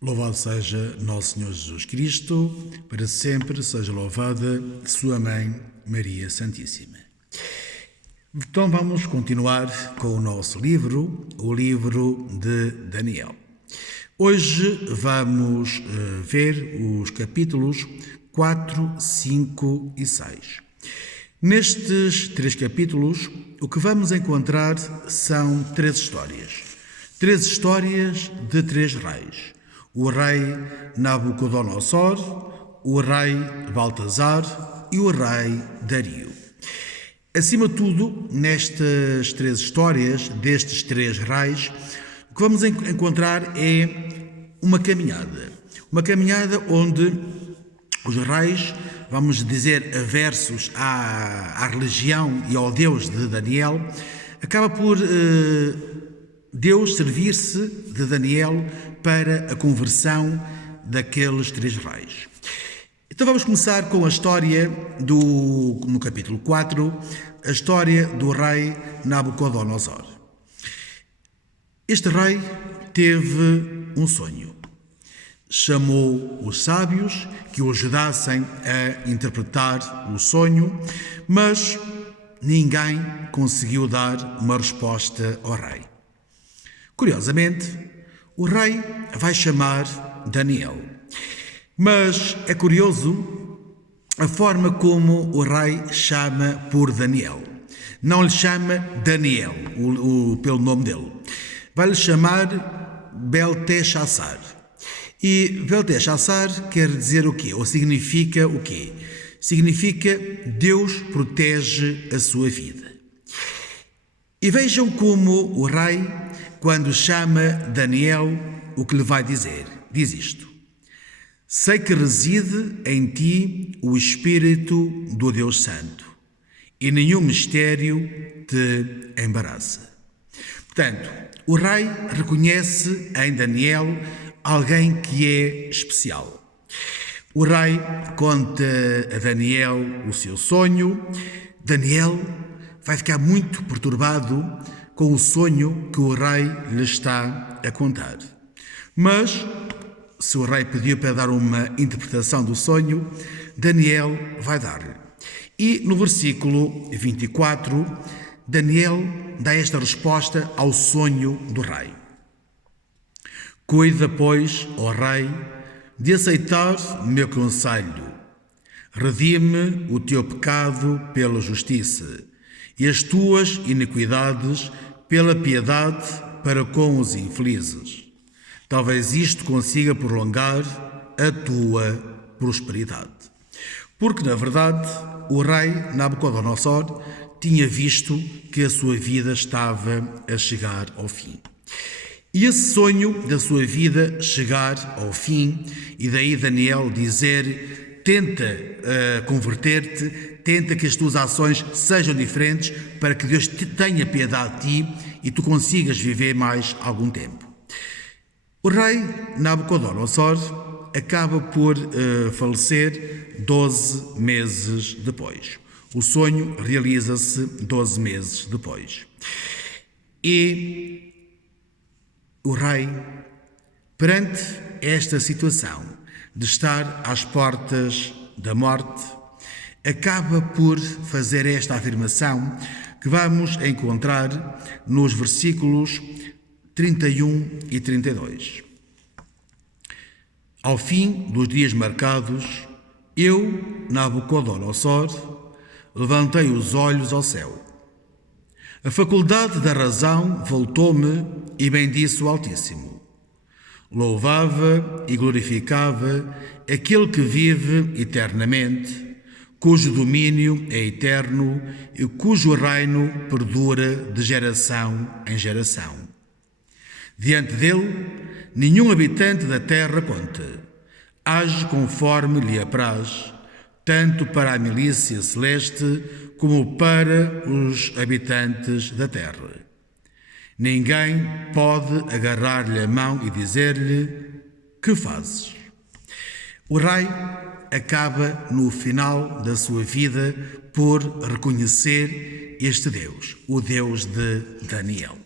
Louvado seja Nosso Senhor Jesus Cristo, para sempre seja louvada Sua Mãe, Maria Santíssima. Então vamos continuar com o nosso livro, o livro de Daniel. Hoje vamos ver os capítulos 4, 5 e 6. Nestes 3 capítulos, o que vamos encontrar são 3 histórias. 3 histórias de 3 reis. O rei Nabucodonosor, o rei Baltasar e o rei Dario. Acima de tudo, nestas 3 histórias, destes 3 reis, o que vamos encontrar é uma caminhada. Uma caminhada onde os reis, vamos dizer, aversos à religião e ao Deus de Daniel, acaba por Deus servir-se de Daniel para a conversão daqueles 3 reis. Então vamos começar com a história no capítulo 4, a história do rei Nabucodonosor. Este rei teve um sonho. Chamou os sábios que o ajudassem a interpretar o sonho, mas ninguém conseguiu dar uma resposta ao rei. Curiosamente, o rei vai chamar Daniel. Mas é curioso a forma como o rei chama por Daniel. Não lhe chama Daniel, pelo nome dele. Vai-lhe chamar Belteshazzar. E Belteshazzar quer dizer o quê? Ou significa o quê? Significa Deus protege a sua vida. E vejam como o rei, quando chama Daniel, o que lhe vai dizer? Diz isto: sei que reside em ti o Espírito do Deus Santo, e nenhum mistério te embaraça. Portanto, o rei reconhece em Daniel alguém que é especial. O rei conta a Daniel o seu sonho. Daniel vai ficar muito perturbado com o sonho que o rei lhe está a contar. Mas, se o rei pediu para dar uma interpretação do sonho, Daniel vai dar-lhe. E no versículo 24, Daniel dá esta resposta ao sonho do rei. Cuida, pois, ó rei, de aceitar o meu conselho. Redime o teu pecado pela justiça e as tuas iniquidades pela piedade para com os infelizes. Talvez isto consiga prolongar a tua prosperidade. Porque, na verdade, o rei Nabucodonosor tinha visto que a sua vida estava a chegar ao fim. E esse sonho da sua vida chegar ao fim, e daí Daniel dizer: tenta converter-te, tenta que as tuas ações sejam diferentes para que Deus tenha piedade de ti e tu consigas viver mais algum tempo. O rei Nabucodonosor acaba por falecer 12 meses depois. O sonho realiza-se 12 meses depois. E o rei, perante esta situação de estar às portas da morte, acaba por fazer esta afirmação que vamos encontrar nos versículos 31 e 32. Ao fim dos dias marcados, eu, Nabucodonosor, levantei os olhos ao céu. A faculdade da razão voltou-me e bendisse o Altíssimo. Louvava e glorificava aquele que vive eternamente, cujo domínio é eterno e cujo reino perdura de geração em geração. Diante dele, nenhum habitante da terra conta. Age conforme lhe apraz, tanto para a milícia celeste como para os habitantes da terra. Ninguém pode agarrar-lhe a mão e dizer-lhe: que fazes? O rei acaba no final da sua vida por reconhecer este Deus, o Deus de Daniel.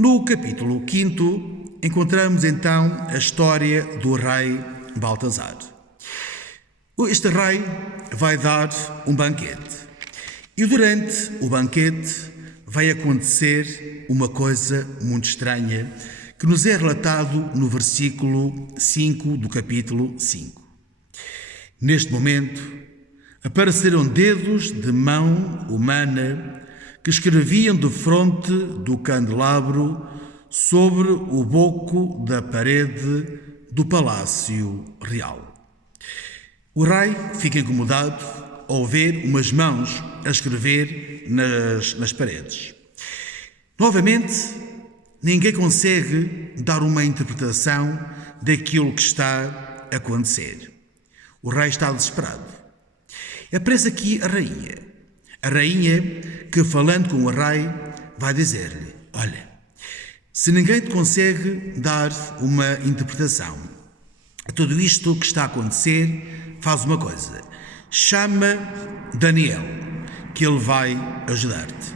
No capítulo 5 encontramos então a história do rei Baltasar. Este rei vai dar um banquete e durante o banquete vai acontecer uma coisa muito estranha que nos é relatado no versículo 5 do capítulo 5. Neste momento apareceram dedos de mão humana que escreviam defronte do candelabro sobre o boco da parede do palácio real. O rei fica incomodado ao ver umas mãos a escrever nas paredes. Novamente, ninguém consegue dar uma interpretação daquilo que está a acontecer. O rei está desesperado. Aparece aqui a rainha que, falando com o rei, vai dizer-lhe: olha, se ninguém te consegue dar uma interpretação a tudo isto que está a acontecer, faz uma coisa, chama Daniel, que ele vai ajudar-te.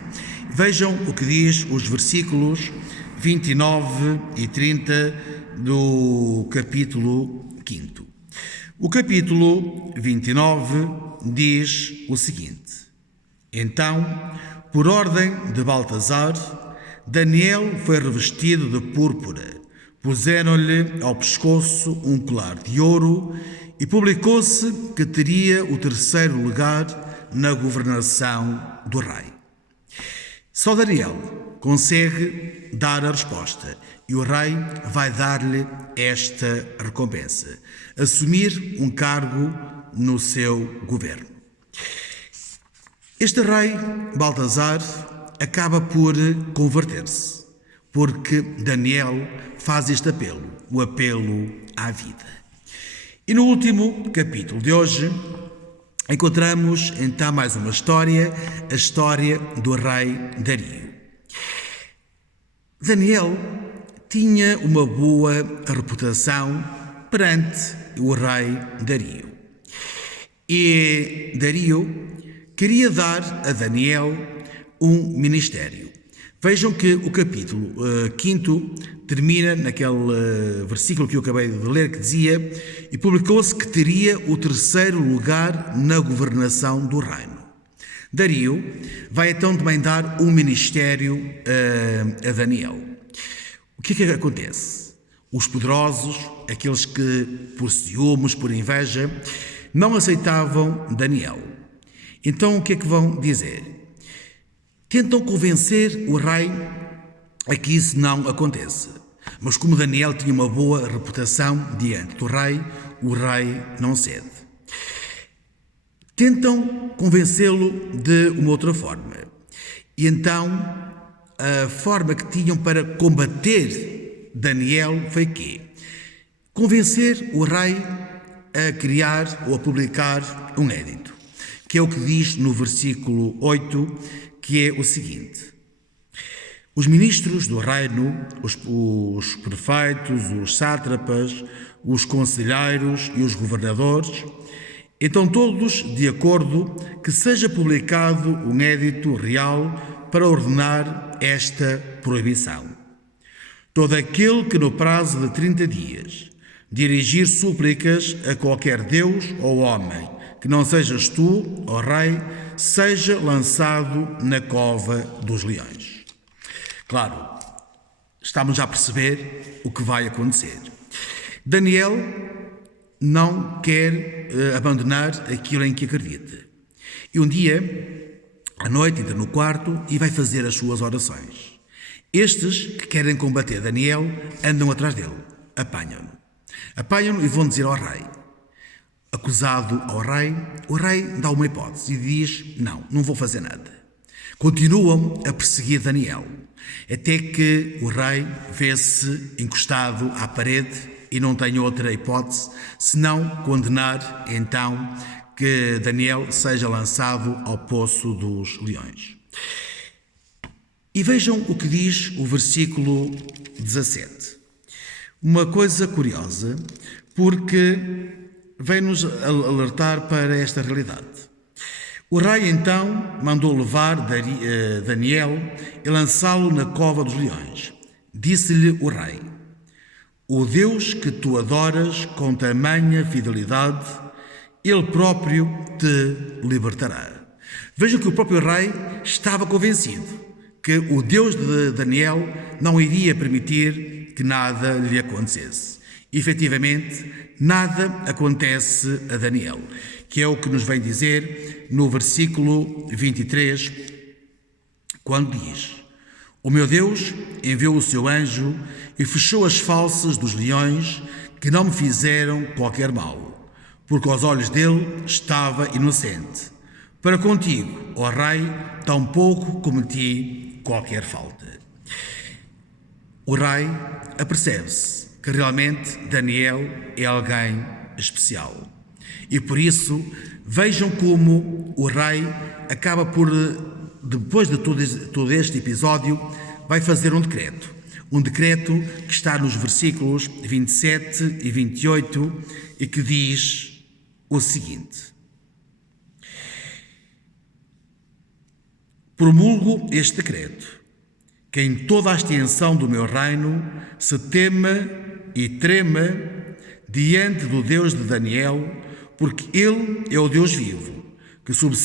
Vejam o que diz os versículos 29 e 30 do capítulo 5. O capítulo 29 diz o seguinte: então, por ordem de Baltasar, Daniel foi revestido de púrpura, puseram-lhe ao pescoço um colar de ouro e publicou-se que teria o terceiro lugar na governação do rei. Só Daniel consegue dar a resposta e o rei vai dar-lhe esta recompensa: assumir um cargo no seu governo. Este rei, Baltasar, acaba por converter-se, porque Daniel faz este apelo, o apelo à vida. E no último capítulo de hoje, encontramos então mais uma história, a história do rei Dario. Daniel tinha uma boa reputação perante o rei Dario. E Dario queria dar a Daniel um ministério. Vejam que o capítulo 5 termina naquele versículo que eu acabei de ler, que dizia: e publicou-se que teria o terceiro lugar na governação do reino. Dario vai então também dar um ministério a Daniel. O que é que acontece? Os poderosos, aqueles que por ciúmes, por inveja, não aceitavam Daniel. Então o que é que vão dizer? Tentam convencer o rei a que isso não aconteça. Mas como Daniel tinha uma boa reputação diante do rei, o rei não cede. Tentam convencê-lo de uma outra forma. E então a forma que tinham para combater Daniel foi quê? Convencer o rei a criar ou a publicar um édito, que é o que diz no versículo 8, que é o seguinte: os ministros do reino, os prefeitos, os sátrapas, os conselheiros e os governadores, então todos de acordo que seja publicado um édito real para ordenar esta proibição. Todo aquele que no prazo de 30 dias dirigir súplicas a qualquer Deus ou homem, que não sejas tu, ó rei, seja lançado na cova dos leões. Claro, estamos já a perceber o que vai acontecer. Daniel não quer abandonar aquilo em que acredita. E um dia, à noite, entra no quarto e vai fazer as suas orações. Estes que querem combater Daniel andam atrás dele, apanham-no e vão dizer ao rei. Acusado ao rei, o rei dá uma hipótese e diz: não vou fazer nada. Continuam a perseguir Daniel, até que o rei vê-se encostado à parede e não tem outra hipótese senão condenar então que Daniel seja lançado ao poço dos leões. E vejam o que diz o versículo 17. Uma coisa curiosa, porque vem-nos alertar para esta realidade. O rei então mandou levar Daniel e lançá-lo na cova dos leões. Disse-lhe o rei: o Deus que tu adoras com tamanha fidelidade, Ele próprio te libertará. Vejam que o próprio rei estava convencido que o Deus de Daniel não iria permitir que nada lhe acontecesse. E, efetivamente, nada acontece a Daniel, que é o que nos vem dizer no versículo 23, quando diz: o meu Deus enviou o seu anjo e fechou as falsas dos leões que não me fizeram qualquer mal, porque aos olhos dele estava inocente. Para contigo, ó rei, tampouco cometi qualquer falta. O rei apercebe-se que realmente Daniel é alguém especial. E por isso, vejam como o rei acaba por, depois de todo este episódio, vai fazer um decreto. Um decreto que está nos versículos 27 e 28 e que diz o seguinte: promulgo este decreto, que em toda a extensão do meu reino se tema e trema diante do Deus de Daniel, porque Ele é o Deus vivo, que